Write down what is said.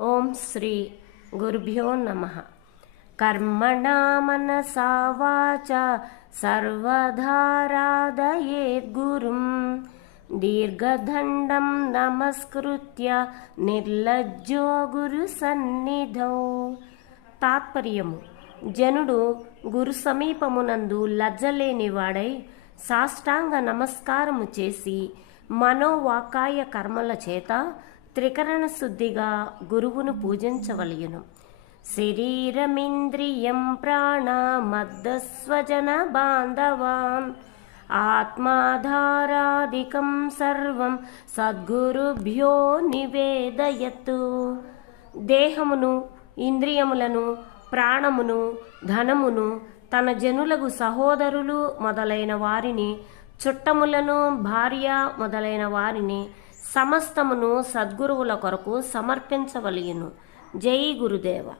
ఓం శ్రీ గురుభ్యో నమ. కర్మణా మనసా వాచ సర్వధారాదయేద్గురుం దీర్ఘదండం నమస్కృత్య నిర్లజ్జో గురు సన్నిధౌ. తాత్పర్యము. జనుడు గురు సమీపమునందు లజ్జలేనివాడై సాష్టాంగ నమస్కారము చేసి మనోవాకాయ కర్మల చేత త్రికరణ శుద్ధిగా గురువును పూజించవలయును. శరీరమింద్రియం ప్రాణమద్దస్వజన బాంధవాన్ ఆత్మాధారాదికం సర్వం సద్గురుభ్యో నివేదయతు. దేహమును ఇంద్రియములను ప్రాణమును ధనమును తన జనులకు సహోదరులు మొదలైన వారిని చుట్టములను భార్య మొదలైన వారిని సమస్తమును సద్గురువుల కొరకు సమర్పించవలయును. జై గురుదేవ.